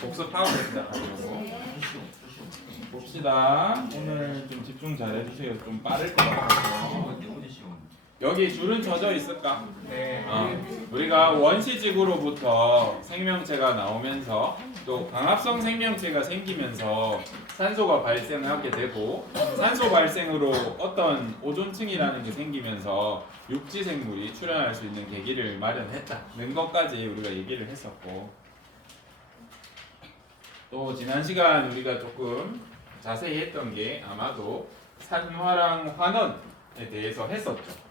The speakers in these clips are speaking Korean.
복습하고 시작하려고 봅시다. 오늘 좀 집중 잘 해주세요. 좀 빠를 것 같아서. 여기 줄은 젖어 있을까? 네. 우리가 원시직으로부터 생명체가 나오면서 또 광합성 생명체가 생기면서 산소가 발생하게 되고 산소 발생으로 어떤 오존층이라는 게 생기면서 육지 생물이 출현할 수 있는 계기를 마련했다는 것까지 우리가 얘기를 했었고, 또 지난 시간 우리가 조금 자세히 했던 게 아마도 산화랑 환원에 대해서 했었죠.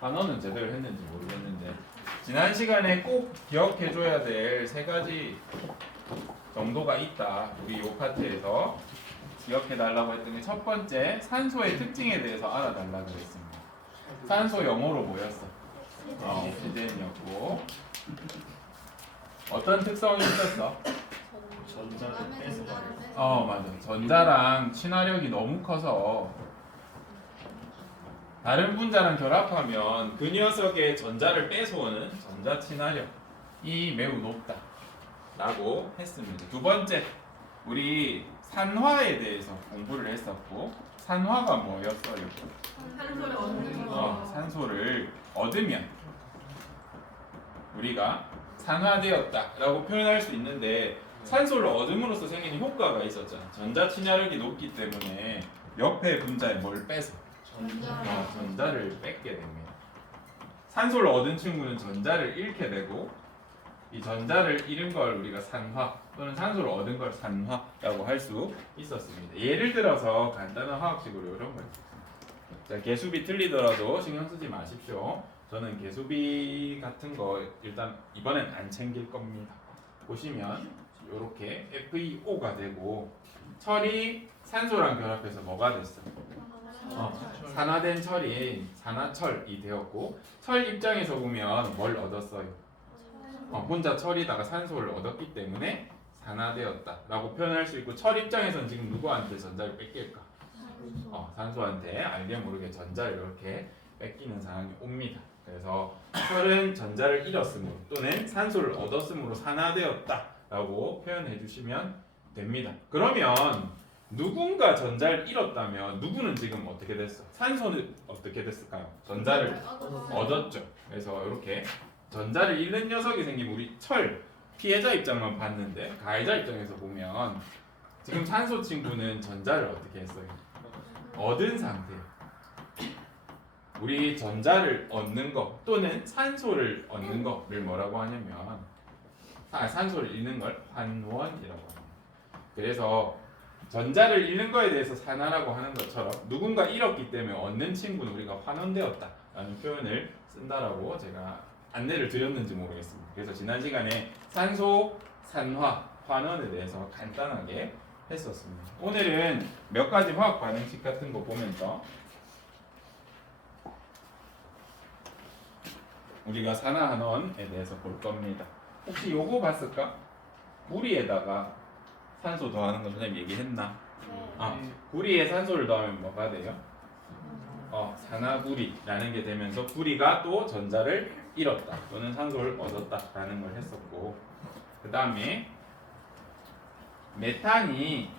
환원은 제대로 했는지 모르겠는데 지난 시간에 꼭 기억해줘야 될 세 가지 정도가 있다. 우리 요 파트에서 기억해달라고 했던 게 첫 번째, 산소의 특징에 대해서 알아달라고 했습니다. 산소 영어로 뭐였어? 오ksigen이었고 어떤 특성이 있었어? 전자를 빼서 맞아. 전자랑 친화력이 너무 커서 다른 분자랑 결합하면 그 녀석의 전자를 뺏어오는 전자 친화력이 매우 높다라고 했습니다. 두 번째, 우리 산화에 대해서 공부를 했었고, 산화가 뭐였어요? 산소를 얻는 거. 산소를 얻으면 우리가 산화되었다라고 표현할 수 있는데, 산소를 얻음으로써 생기는 효과가 있었잖아. 전자 친화력이 높기 때문에 옆에 분자에 뭘 뺏어? 전자를 뺏게 됩니다. 산소를 얻은 친구는 전자를 잃게 되고, 이 전자를 잃은 걸 우리가 산화 또는 산소를 얻은 걸 산화라고 할 수 있었습니다. 예를 들어서 간단한 화학식으로 이런 거 있습니다. 자, 개수비 틀리더라도 신경 쓰지 마십시오. 저는 개수비 같은 거 일단 이번엔 안 챙길 겁니다. 보시면 이렇게 FeO가 되고 철이 산소랑 결합해서 뭐가 됐어? 산화된 철이 산화철이 되었고, 철 입장에서 보면 뭘 얻었어요? 혼자 철이다가 산소를 얻었기 때문에 산화되었다라고 표현할 수 있고, 철 입장에서는 지금 누구한테 전자를 뺏길까? 산소한테 알게 모르게 전자를 이렇게 뺏기는 상황이 옵니다. 그래서 철은 전자를 잃었으므로 또는 산소를 얻었으므로 산화되었다라고 표현해 주시면 됩니다. 그러면 누군가 전자를 잃었다면 누구는 지금 어떻게 됐어? 산소는 어떻게 됐을까요? 전자를 얻었죠. 그래서 이렇게 전자를 잃는 녀석이 생기면 우리 철 피해자 입장만 봤는데 가해자 입장에서 보면 지금 산소 친구는 전자를 어떻게 했어요? 얻은 상태예요. 우리 전자를 얻는 거 또는 산소를 얻는 거를 뭐라고 하냐면 산소를 잃는 걸 환원이라고 합니다. 그래서 전자를 잃는 거에 대해서 산화라고 하는 것처럼 누군가 잃었기 때문에 얻는 친구는 우리가 환원되었다라는 표현을 쓴다라고 제가 안내를 드렸는지 모르겠습니다. 그래서 지난 시간에 산소, 산화, 환원에 대해서 간단하게 했었습니다. 오늘은 몇 가지 화학 반응식 같은 거 보면서 우리가 산화환원에 대해서 볼 겁니다. 혹시 요거 봤을까? 구리에다가 산소 더하는 거 전에 얘기했나? 구리에 산소를 더하면 뭐가 돼요? 산화구리라는 게 되면서 구리가 또 전자를 잃었다 또는 산소를 얻었다라는 걸 했었고, 그 다음에 메탄이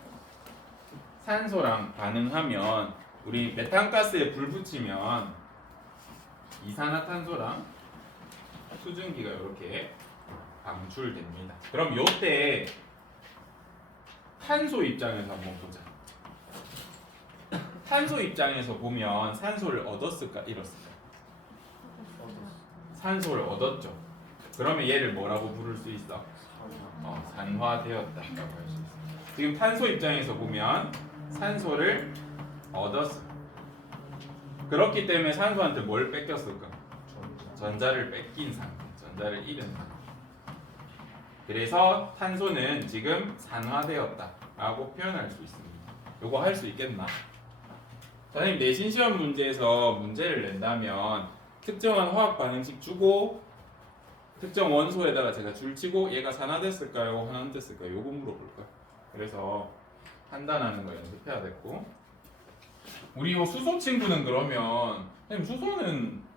산소랑 반응하면 우리 메탄가스에 불 붙이면 이산화탄소랑 수증기가 이렇게 방출됩니다. 그럼 요때 탄소 입장에서 한번 보자. 탄소 입장에서 보면 산소를 얻었을까 잃었을까? 산소를 얻었죠. 그러면 얘를 뭐라고 부를 수 있어? 산화되었다라고 할 수 있어. 지금 탄소 입장에서 보면 산소를 얻었어. 그렇기 때문에 산소한테 뭘 뺏겼을까? 전자를 뺏긴 상태, 전자를 잃은 상태. 그래서 탄소는 지금 산화되었다라고 표현할 수 있습니다. 요거 할 수 있겠나? 선생님 내신 시험 문제에서 문제를 낸다면 특정한 화학 반응식 주고 특정 원소에다가 제가 줄치고 얘가 산화됐을까요? 환원됐을까요? 요거 물어볼 거예요. 그래서 판단하는 거 연습해야 됐고, 우리 요 수소 친구는 그러면 선생님 수소는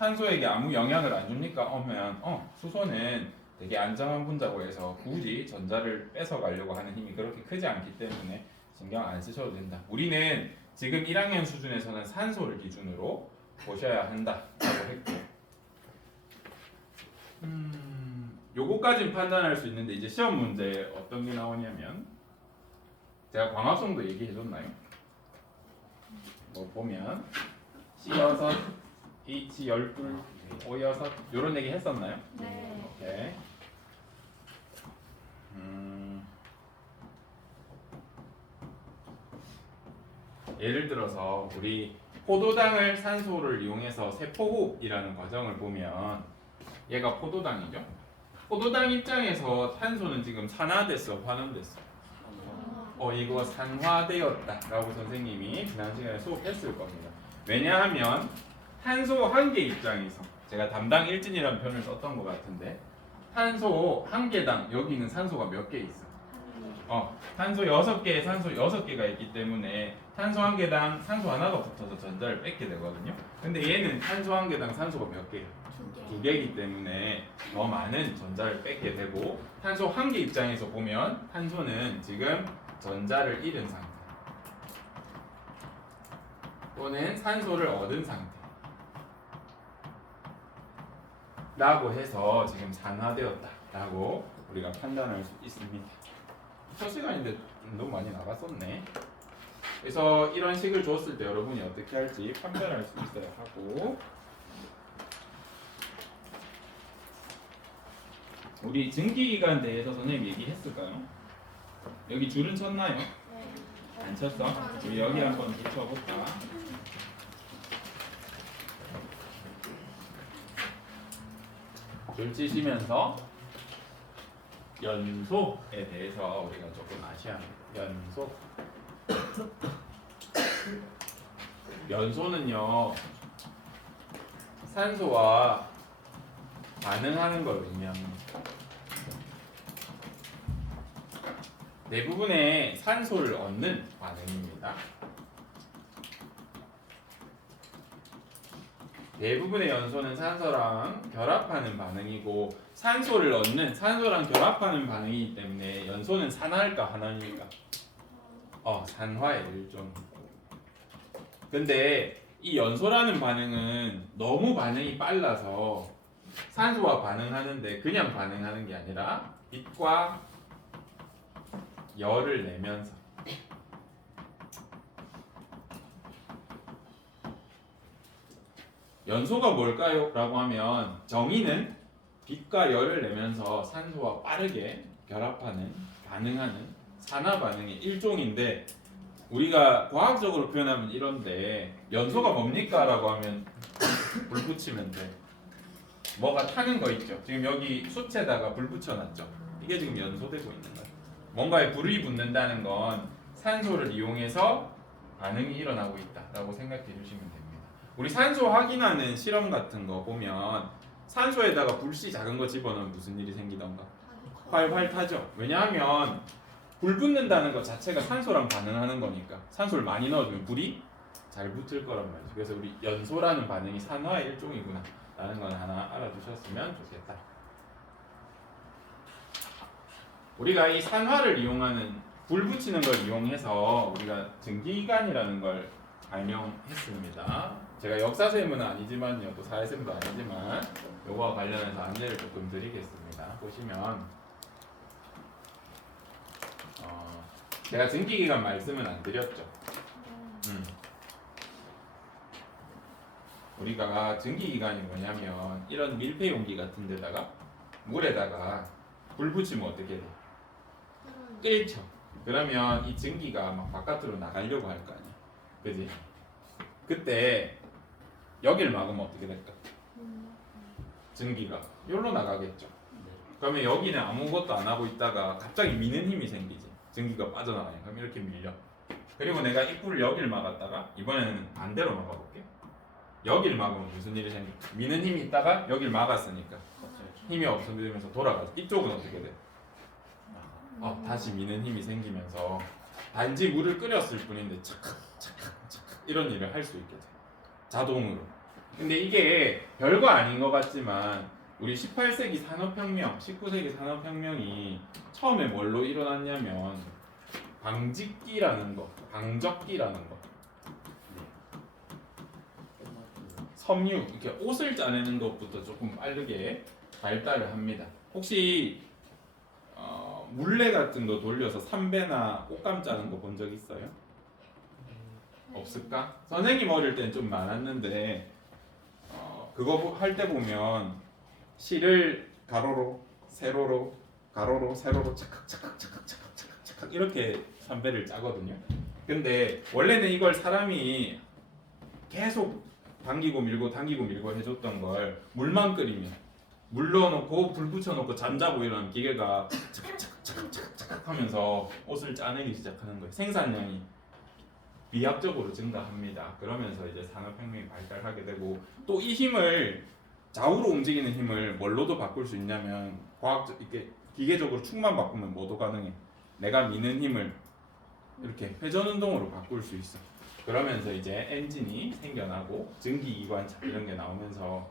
탄소에게 아무 영향을 안 줍니까? 하면 수소는 되게 안정한 분자고 해서 굳이 전자를 뺏어 가려고 하는 힘이 그렇게 크지 않기 때문에 신경 안 쓰셔도 된다. 우리는 지금 1학년 수준에서는 산소를 기준으로 보셔야 한다라고 했고, 요거까지는 판단할 수 있는데 이제 시험 문제 어떤 게 나오냐면 제가 광합성도 얘기해줬나요? 뭐 보면 C6, H12, O6 이런 얘기 했었나요? 네. 오케이. 예를 들어서 우리 포도당을 산소를 이용해서 세포호흡이라는 과정을 보면 얘가 포도당이죠. 포도당 입장에서 탄소는 지금 산화됐어, 환원됐어? 이거 산화되었다라고 선생님이 지난 시간에 수업했을 겁니다. 왜냐하면 탄소 한 개 입장에서 제가 담당 일진이라는 표현을 썼던 것 같은데 탄소 한 개당 여기는 산소가 몇 개 있어? 탄소 6개에 산소 6개가 있기 때문에 탄소 한 개당 산소 하나가 붙어서 전자를 뺏게 되거든요. 근데 얘는 탄소 한 개당 산소가 몇 개예요? 2개이기 때문에 더 많은 전자를 뺏게 되고 탄소 한 개 입장에서 보면 탄소는 지금 전자를 잃은 상태 또는 산소를 얻은 상태 라고 해서 지금 산화되었다 라고 우리가 판단할 수 있습니다. 첫 시간인데 너무 많이 나갔었네. 그래서 이런 식을 줬을 때 여러분이 어떻게 할지 판별할 수 있어야 하고, 우리 증기기관 대해서 선생님 얘기했을까요? 여기 줄은 쳤나요? 안 쳤어? 우리 여기 한번 줄 쳐볼까? 줄 치시면서 연소에 대해서 우리가 조금 아셔야 합니다. 연소. 연소는요, 산소와 반응하는 걸 의미합니다. 대부분의 산소를 얻는 반응입니다. 대부분의 연소는 산소랑 결합하는 반응이고 산소를 얻는 산소랑 결합하는 반응이기 때문에 연소는 산화일까 환원입니까? 산화의 일종이고. 근데 이 연소라는 반응은 너무 반응이 빨라서 산소와 반응하는데 그냥 반응하는 게 아니라 빛과 열을 내면서 연소가 뭘까요? 라고 하면 정의는 빛과 열을 내면서 산소와 빠르게 결합하는 반응하는 산화 반응의 일종인데 우리가 과학적으로 표현하면 이런데 연소가 뭡니까? 라고 하면 불 붙이면 돼. 뭐가 타는 거 있죠. 지금 여기 숯에다가 불 붙여놨죠. 이게 지금 연소되고 있는 거예요. 뭔가에 불이 붙는다는 건 산소를 이용해서 반응이 일어나고 있다라고 생각해 주시면 됩니다. 우리 산소 확인하는 실험 같은 거 보면 산소에다가 불씨 작은 거 집어넣으면 무슨 일이 생기던가? 활활 타죠. 왜냐하면 불 붙는다는 것 자체가 산소랑 반응하는 거니까 산소를 많이 넣어주면 불이 잘 붙을 거란 말이죠. 그래서 우리 연소라는 반응이 산화의 일종이구나 라는 건 하나 알아두셨으면 좋겠다. 우리가 이 산화를 이용하는 불 붙이는 걸 이용해서 우리가 증기기관이라는 걸 발명했습니다. 제가 역사쌤은 아니지만요, 또 사회쌤도 아니지만 요거와 관련해서 안내를 조금 드리겠습니다. 보시면 제가 증기기관 말씀은 안 드렸죠. 우리가 증기기관이 뭐냐면 이런 밀폐용기 같은 데다가 물에다가 불 붙이면 어떻게 돼? 끓죠. 그러면 이 증기가 막 바깥으로 나가려고 할 거 아니야. 그지? 그때 여기를 막으면 어떻게 될까? 증기가 여기로 나가겠죠. 그러면 여기는 아무것도 안 하고 있다가 갑자기 미는 힘이 생기지. 증기가 빠져나가요. 그럼 이렇게 밀려. 그리고 내가 입구를 여기를 막았다가 이번에는 반대로 막아볼게. 여기를 막으면 무슨 일이 생길까? 미는 힘이 있다가 여기를 막았으니까 힘이 없어지면서 돌아가죠. 이쪽은 어떻게 돼? 다시 미는 힘이 생기면서 단지 물을 끓였을 뿐인데 착착착 이런 일을 할 수 있게 돼. 자동으로. 근데 이게 별거 아닌 것 같지만 우리 18세기 산업혁명, 19세기 산업혁명이 처음에 뭘로 일어났냐면 방직기라는 거, 방적기라는 거, 섬유, 이렇게 옷을 짜내는 것부터 조금 빠르게 발달을 합니다. 혹시 물레 같은 거 돌려서 삼배나 옷감 짜는 거 본 적 있어요? 없을까? 선생님 어릴 땐 좀 많았는데 그거 할 때 보면 실을 가로로 세로로 가로로 세로로 착각 이렇게 삼배를 짜거든요. 근데 원래는 이걸 사람이 계속 당기고 밀고 당기고 밀고 해줬던 걸 물만 끓이면 물 넣어놓고 불 붙여놓고 잠자고 이러는 기계가 착착착착착 하면서 옷을 짜내기 시작하는 거예요. 생산량이 비약적으로 증가합니다. 그러면서 이제 산업혁명이 발달하게 되고 또 이 힘을 좌우로 움직이는 힘을 뭘로도 바꿀 수 있냐면 과학적 이렇게 기계적으로 축만 바꾸면 뭐도 가능해. 내가 미는 힘을 이렇게 회전 운동으로 바꿀 수 있어. 그러면서 이제 엔진이 생겨나고 전기기관차 이런 게 나오면서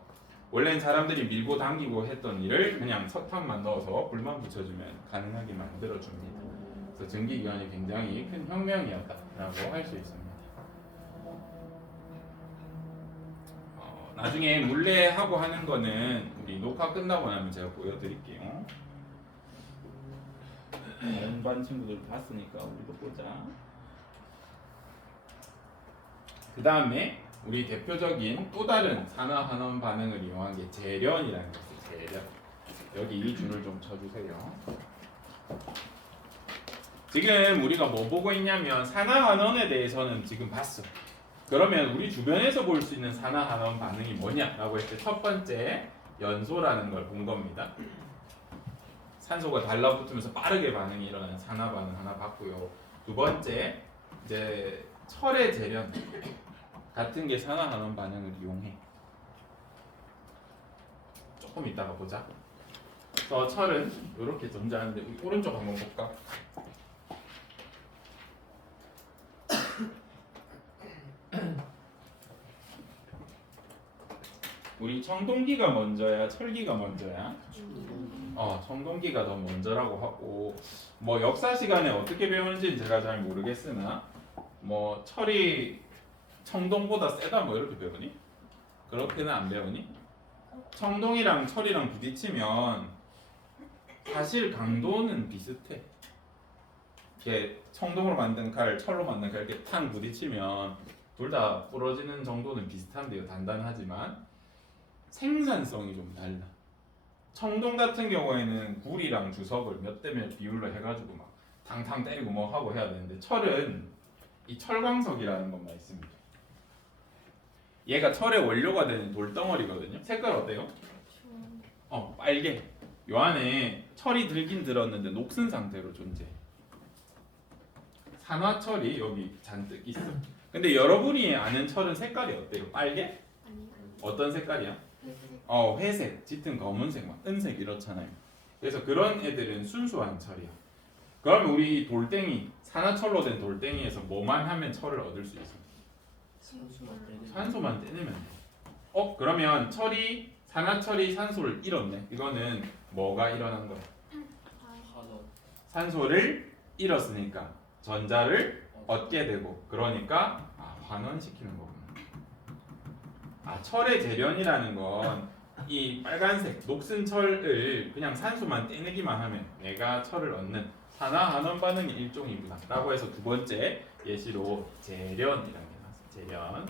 원래는 사람들이 밀고 당기고 했던 일을 그냥 석탄만 넣어서 불만 붙여주면 가능하게 만들어줍니다. 그래서 전기기관이 굉장히 큰 혁명이었다라고 할 수 있습니다. 나중에 물레하고 하는 거는 우리 녹화 끝나고 나면 제가 보여드릴게요. 다른 반 친구들 봤으니까 우리도 보자. 그 다음에 우리 대표적인 또 다른 산화환원 반응을 이용한 게 재련이라는 게 있어요. 재련. 여기 이 줄을 좀 쳐주세요. 지금 우리가 뭐 보고 있냐면 산화환원에 대해서는 지금 봤어. 그러면 우리 주변에서 볼 수 있는 산화환원 반응이 뭐냐라고 했을 때 첫 번째 연소라는 걸 본 겁니다. 산소가 달라붙으면서 빠르게 반응이 일어나는 산화 반응 하나 봤고요. 두 번째 이제 철의 재련 같은 게 산화환원 반응을 이용해. 조금 이따가 보자. 저 철은 이렇게 존재하는데 우리 오른쪽 한번 볼까? 우리 청동기가 먼저야, 철기가 먼저야? 청동기가 더 먼저라고 하고 뭐 역사 시간에 어떻게 배우는지는 제가 잘 모르겠으나 뭐 철이 청동보다 세다 뭐 이렇게 배우니? 그렇게는 안 배우니? 청동이랑 철이랑 부딪히면 사실 강도는 비슷해. 이렇게 청동으로 만든 칼, 철로 만든 칼 이렇게 탕 부딪히면 둘 다 부러지는 정도는 비슷한데요. 단단하지만 생산성이 좀 달라. 청동 같은 경우에는 굴이랑 주석을 몇 대 몇 비율로 해가지고 막 탕탕 때리고 뭐 하고 해야 되는데 철은 이 철광석이라는 것만 있습니다. 얘가 철의 원료가 되는 돌덩어리거든요. 색깔 어때요? 빨개. 요 안에 철이 들긴 들었는데 녹슨 상태로 존재해. 산화철이 여기 잔뜩 있어. 근데 여러분이 아는 철은 색깔이 어때요? 빨개? 어떤 색깔이야? 회색, 짙은 검은색, 막 은색 이렇잖아요. 그래서 그런 애들은 순수한 철이야. 그러면 우리 돌덩이, 산화철로 된 돌덩이에서 뭐만 하면 철을 얻을 수 있어? 산소만 떼내면 돼. 그러면 철이 산화철이 산소를 잃었네. 이거는 뭐가 일어난 거야? 산소를 잃었으니까 전자를 얻게 되고 그러니까 환원시키는 거구나. 철의 재련이라는 건 이 빨간색 녹슨 철을 그냥 산소만 떼내기만 하면 내가 철을 얻는 산화환원 반응의 일종이구나 라고 해서 두 번째 예시로 재련이라는 게 나왔어요. 재련.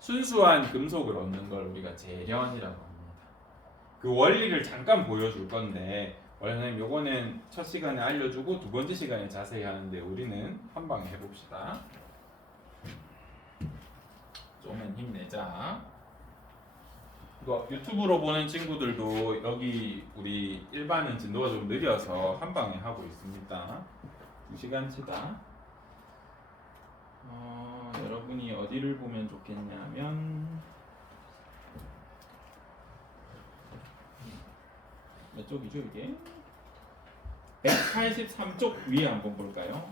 순수한 금속을 얻는 걸 우리가 재련이라고 합니다. 그 원리를 잠깐 보여줄 건데 원래는 요거는 첫 시간에 알려주고 두 번째 시간에 자세히 하는데 우리는 한 방에 해봅시다. 좀은 힘내자. 이거 유튜브로 보는 친구들도 여기 우리 일반은 진도가 좀 느려서 한 방에 하고 있습니다. 2시간치다. 여러분이 어디를 보면 좋겠냐면 몇 쪽이죠 이게? 183쪽 위에 한번 볼까요?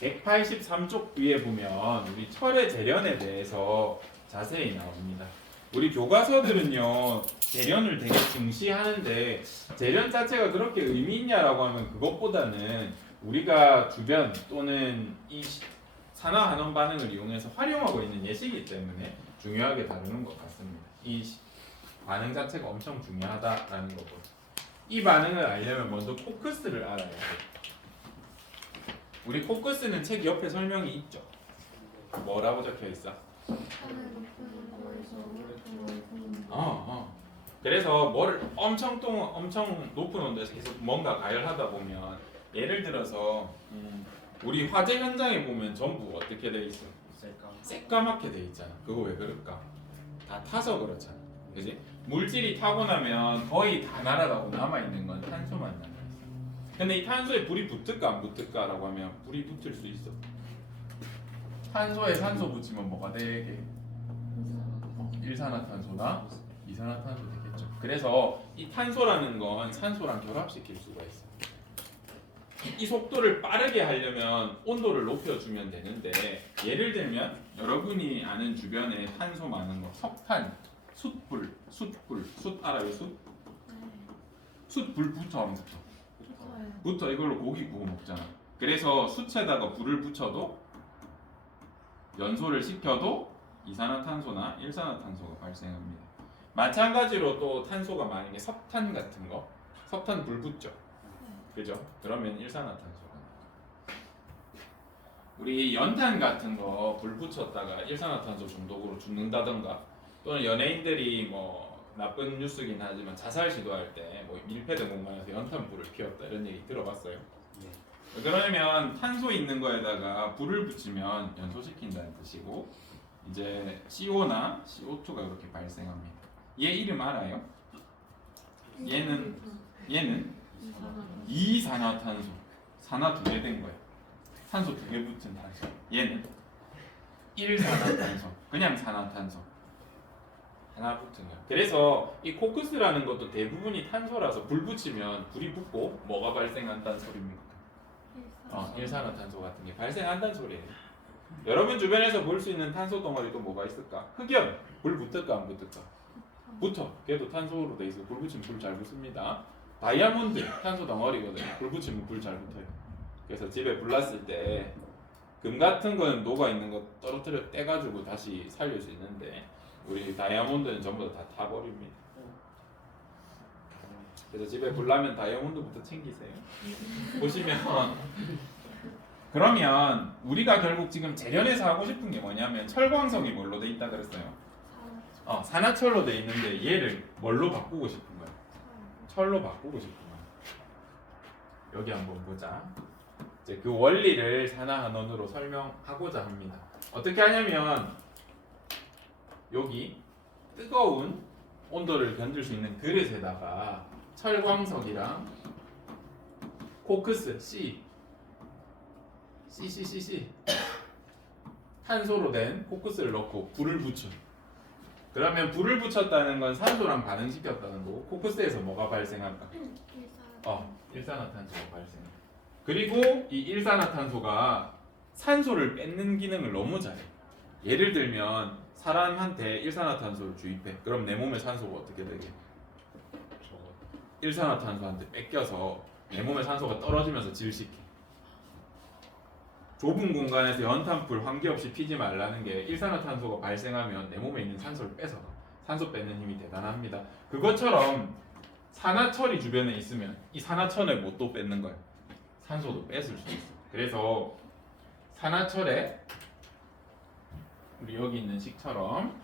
183쪽 위에 보면 우리 철의 재련에 대해서 자세히 나옵니다. 우리 교과서들은요 재련을 되게 중시하는데 재련 자체가 그렇게 의미 있냐라고 하면 그것보다는 우리가 주변 또는 이 산화한원 반응을 이용해서 활용하고 있는 예시이기 때문에 중요하게 다루는 것 같습니다. 이 반응 자체가 엄청 중요하다라는 거고 이 반응을 알려면 먼저 코크스를 알아야 돼요. 우리 코크스는 책 옆에 설명이 있죠. 뭐라고 적혀 있어? 그래서 뭐를 엄청 높은 온도에서 계속 뭔가 가열하다 보면 예를 들어서 우리 화재 현장에 보면 전부 어떻게 돼 있어? 새까맣게 돼 있잖아. 그거 왜 그럴까? 다 타서 그렇잖아. 그지? 물질이 타고 나면 거의 다 날아가고 남아 있는 건 탄소만 남아 있어. 근데 이 탄소에 불이 붙을까 안 붙을까라고 하면 불이 붙을 수 있어. 탄소에 산소 붙이면 뭐가 되게? 일산화탄소나 이산화탄소 되겠죠. 그래서 이 탄소라는 건 산소랑 결합시킬 수가 있어. 이 속도를 빠르게 하려면 온도를 높여주면 되는데 예를 들면 여러분이 아는 주변에 탄소 많은 거 석탄, 숯불, 숯 알아요? 숯불 붙어 안 붙어? 붙어. 이걸로 고기 구워 먹잖아. 그래서 숯에다가 불을 붙여도 연소를 시켜도 이산화탄소나 일산화탄소가 발생합니다. 마찬가지로 또 탄소가 많은 게 석탄 같은 거, 석탄 불 붙죠. 그죠? 그러면 일산화탄소가 우리 연탄 같은 거 불 붙였다가 일산화탄소 중독으로 죽는다던가 또는 연예인들이 뭐 나쁜 뉴스긴 하지만 자살 시도할 때 뭐 밀폐된 공간에서 연탄 불을 피웠다 이런 얘기 들어봤어요? 네. 그러면 탄소 있는 거에다가 불을 붙이면 연소시킨다는 뜻이고 이제 CO나 CO2가 이렇게 발생합니다. 얘 이름 알아요? 얘는 이산화탄소. 산화 2개 된 거예요. 탄소 2개 붙은 탄소. 얘는 일산화탄소. 그냥 산화탄소. 하나 붙은 거예요. 그래서 이 코크스라는 것도 대부분이 탄소라서 불 붙이면 불이 붙고 뭐가 발생한다는 소리입니까? 일산화탄소 같은 게 발생한다는 소리예요. 여러분 주변에서 볼 수 있는 탄소 덩어리 또 뭐가 있을까? 흑연. 불 붙을까 안 붙을까? 붙어. 걔도 탄소로 돼 있어. 불 붙이면 불 잘 붙습니다. 다이아몬드 탄소 덩어리거든요. 불 붙이면 불 잘 붙어요. 그래서 집에 불 났을 때 금 같은 거는 녹아 있는 거 떨어뜨려 떼가지고 다시 살릴 수 있는데 우리 다이아몬드는 전부 다 타버립니다. 그래서 집에 불 나면 다이아몬드부터 챙기세요. 보시면 그러면 우리가 결국 지금 재련에서 하고 싶은 게 뭐냐면 철광석이 뭘로 돼 있다 그랬어요? 산화철로 돼 있는데 얘를 뭘로 바꾸고 싶은 거예요? 철로 바꾸고 싶은 거예요. 여기 한번 보자. 이제 그 원리를 산화한원으로 설명하고자 합니다. 어떻게 하냐면 여기 뜨거운 온도를 견딜 수 있는 그릇에다가 철광석이랑 코크스 C 탄소로 된 코크스를 넣고 불을 붙여. 그러면 불을 붙였다는 건 산소랑 반응시켰다는 거고 코크스에서 뭐가 발생할까? 일산화탄소가 발생. 그리고 이 일산화탄소가 산소를 뺏는 기능을 너무 잘해. 예를 들면 사람한테 일산화탄소를 주입해. 그럼 내 몸의 산소가 어떻게 되게? 일산화탄소한테 뺏겨서 내 몸의 산소가 떨어지면서 질식해. 좁은 공간에서 연탄불 환기없이 피지 말라는 게 일산화탄소가 발생하면 내 몸에 있는 산소를 뺏어가. 산소 뺏는 힘이 대단합니다. 그것처럼 산화철이 주변에 있으면 이 산화철을 못 또 뺏는 거예요. 산소도 뺏을 수 있어. 그래서 산화철에 우리 여기 있는 식처럼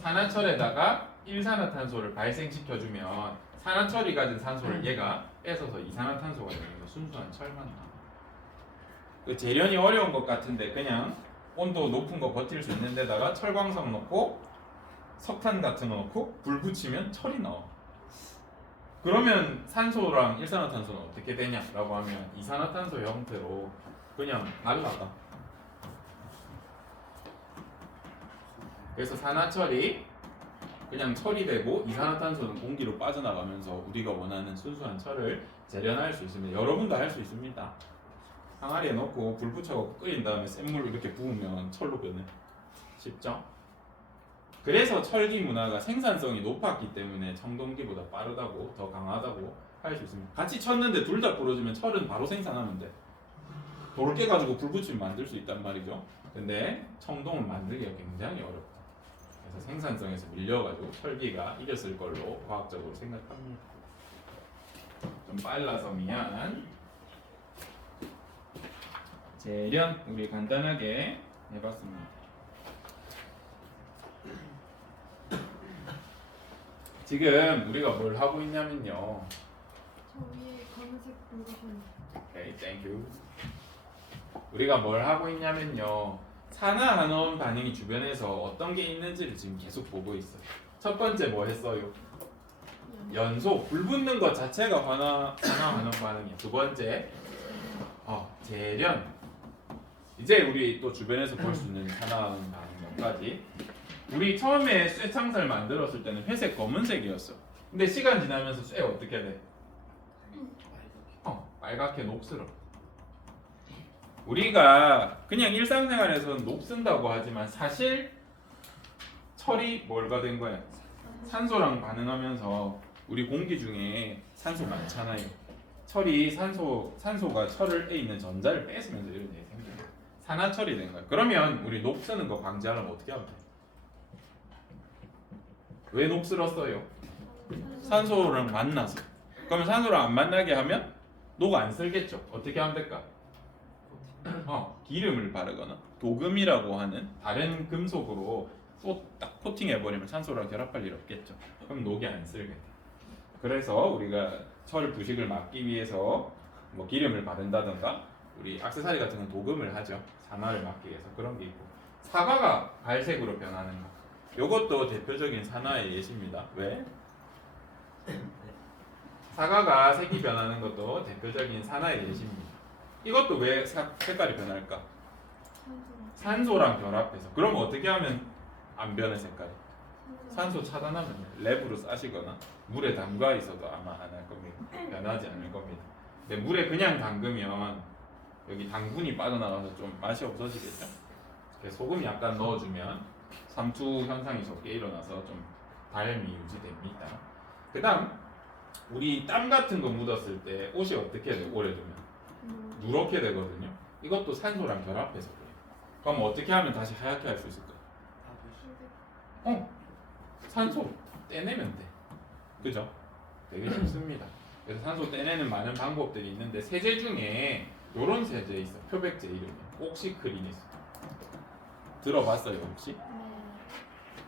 산화철에다가 일산화탄소를 발생시켜주면 산화철이 가진 산소를 얘가 뺏어서 이산화탄소가 되면서 순수한 철만 나와. 그 재련이 어려운 것 같은데 그냥 온도 높은 거 버틸 수 있는 데다가 철광석 넣고 석탄 같은 거 넣고 불 붙이면 철이 나와. 그러면 산소랑 일산화탄소는 어떻게 되냐라고 하면 이산화탄소 형태로 그냥 날아가. 그래서 산화철이 그냥 철이 되고 이산화탄소는 공기로 빠져나가면서 우리가 원하는 순수한 철을 재련할 수 있습니다. 여러분도 할 수 있습니다. 항아리에 넣고 불 붙여갖고 끓인 다음에 센 물로 이렇게 부으면 철로 변해. 쉽죠? 그래서 철기 문화가 생산성이 높았기 때문에 청동기보다 빠르다고 더 강하다고 할 수 있습니다. 같이 쳤는데 둘 다 부러지면 철은 바로 생산하면 돼. 돌을 깨가지고 불 붙이면 만들 수 있단 말이죠. 근데 청동을 만들기가 굉장히 어렵다. 그래서 생산성에서 밀려가지고 철기가 이겼을 걸로 과학적으로 생각합니다. 좀 빨라서 미안. 재련 우리 간단하게 해봤습니다. 지금 우리가 뭘 하고 있냐면요. 저 위에 검은색 붉으신 오케이, 땡큐. 우리가 뭘 하고 있냐면요. 산화한원 반응이 주변에서 어떤 게 있는지를 지금 계속 보고 있어요. 첫 번째 뭐 했어요? 연소, 불 붙는 것 자체가 산화한원 반응이야. 두 번째, 재련. 이제 우리 또 주변에서 볼 수 있는 산화한원 반응 몇 가지. 우리 처음에 쇠창살 만들었을 때는 회색 검은색이었어. 근데 시간 지나면서 쇠 어떻게 돼? 빨갛게 녹슬어. 우리가 그냥 일상생활에서는 녹슨다고 하지만 사실 철이 뭘가 된 거야? 산소랑 반응하면서 우리 공기 중에 산소 많잖아요. 철이 산소가 철에 있는 전자를 뺏으면서 이런 일이 생겨요. 산화철이 된 거야. 그러면 우리 녹쓰는 거 방지하려면 어떻게 하면 돼? 왜 녹슬었어요? 산소랑 만나서. 그러면 산소랑 안 만나게 하면 녹 안 쓸겠죠. 어떻게 하면 될까? 기름을 바르거나 도금이라고 하는 다른 금속으로 딱 코팅해버리면 산소랑 결합할 일 없겠죠. 그럼 녹이 안 쓸겠다. 그래서 우리가 철 부식을 막기 위해서 뭐 기름을 바른다든가 우리 액세서리 같은 건 도금을 하죠. 산화를 막기 위해서 그런 게 있고 사과가 갈색으로 변하는 거. 이것도 대표적인 산화의 예시입니다. 왜? 사과가 색이 변하는 것도 대표적인 산화의 예시입니다. 이것도 왜 색깔이 변할까? 산소랑 결합해서. 그럼 어떻게 하면 안 변해 색깔이? 산소 차단하면 랩으로 싸시거나 물에 담가 있어도 아마 안 할 겁니다. 변하지 않을 겁니다. 근데 물에 그냥 담그면 여기 당분이 빠져나가서 좀 맛이 없어지겠죠? 소금 약간 넣어주면 삼투 현상이 적게 일어나서 좀 발미 유지됩니다. 그 다음 우리 땀 같은 거 묻었을 때 옷이 어떻게 돼? 오래 두면 누렇게 되거든요. 이것도 산소랑 결합해서 그래요. 그럼 어떻게 하면 다시 하얗게 할 수 있을까? 산소 떼내면 돼. 그죠? 되게 쉽습니다. 그래서 산소 떼내는 많은 방법들이 있는데 세제 중에 요런 세제 있어. 표백제 이름이 옥시크린이 있어. 들어봤어요 혹시?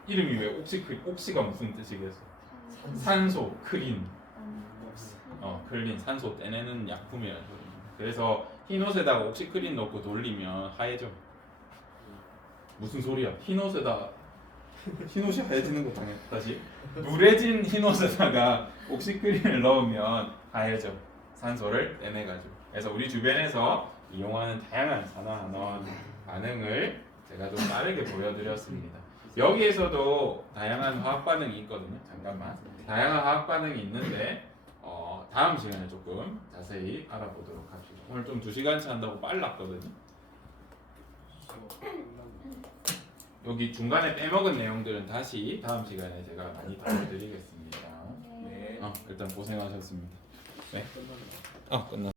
이름이 왜 옥시크린? 옥시가 무슨 뜻이겠어? 산소, 크린. 클린, 산소 떼내는 약품이라는 소리입니다. 그래서 흰 옷에다가 옥시크린 넣고 돌리면 하얘져. 무슨 소리야? 흰 옷에다 흰 옷이 하얘지는 거 당연히 다시 누래진 흰 옷에다가 옥시크린을 넣으면 하얘져. 산소를 떼내가지고. 그래서 우리 주변에서 이용하는 다양한 산화한원 반응을 제가 좀 빠르게 보여드렸습니다. 여기에서도 다양한 화학 반응이 있거든요. 잠깐만. 다양한 화학 반응이 있는데 다음 시간에 조금 자세히 알아보도록 합시다. 오늘 좀 2시간치 한다고 빨랐거든요. 여기 중간에 빼먹은 내용들은 다시 다음 시간에 제가 많이 다뤄드리겠습니다. 네. 일단 고생하셨습니다. 네. 끝났나? 끝났.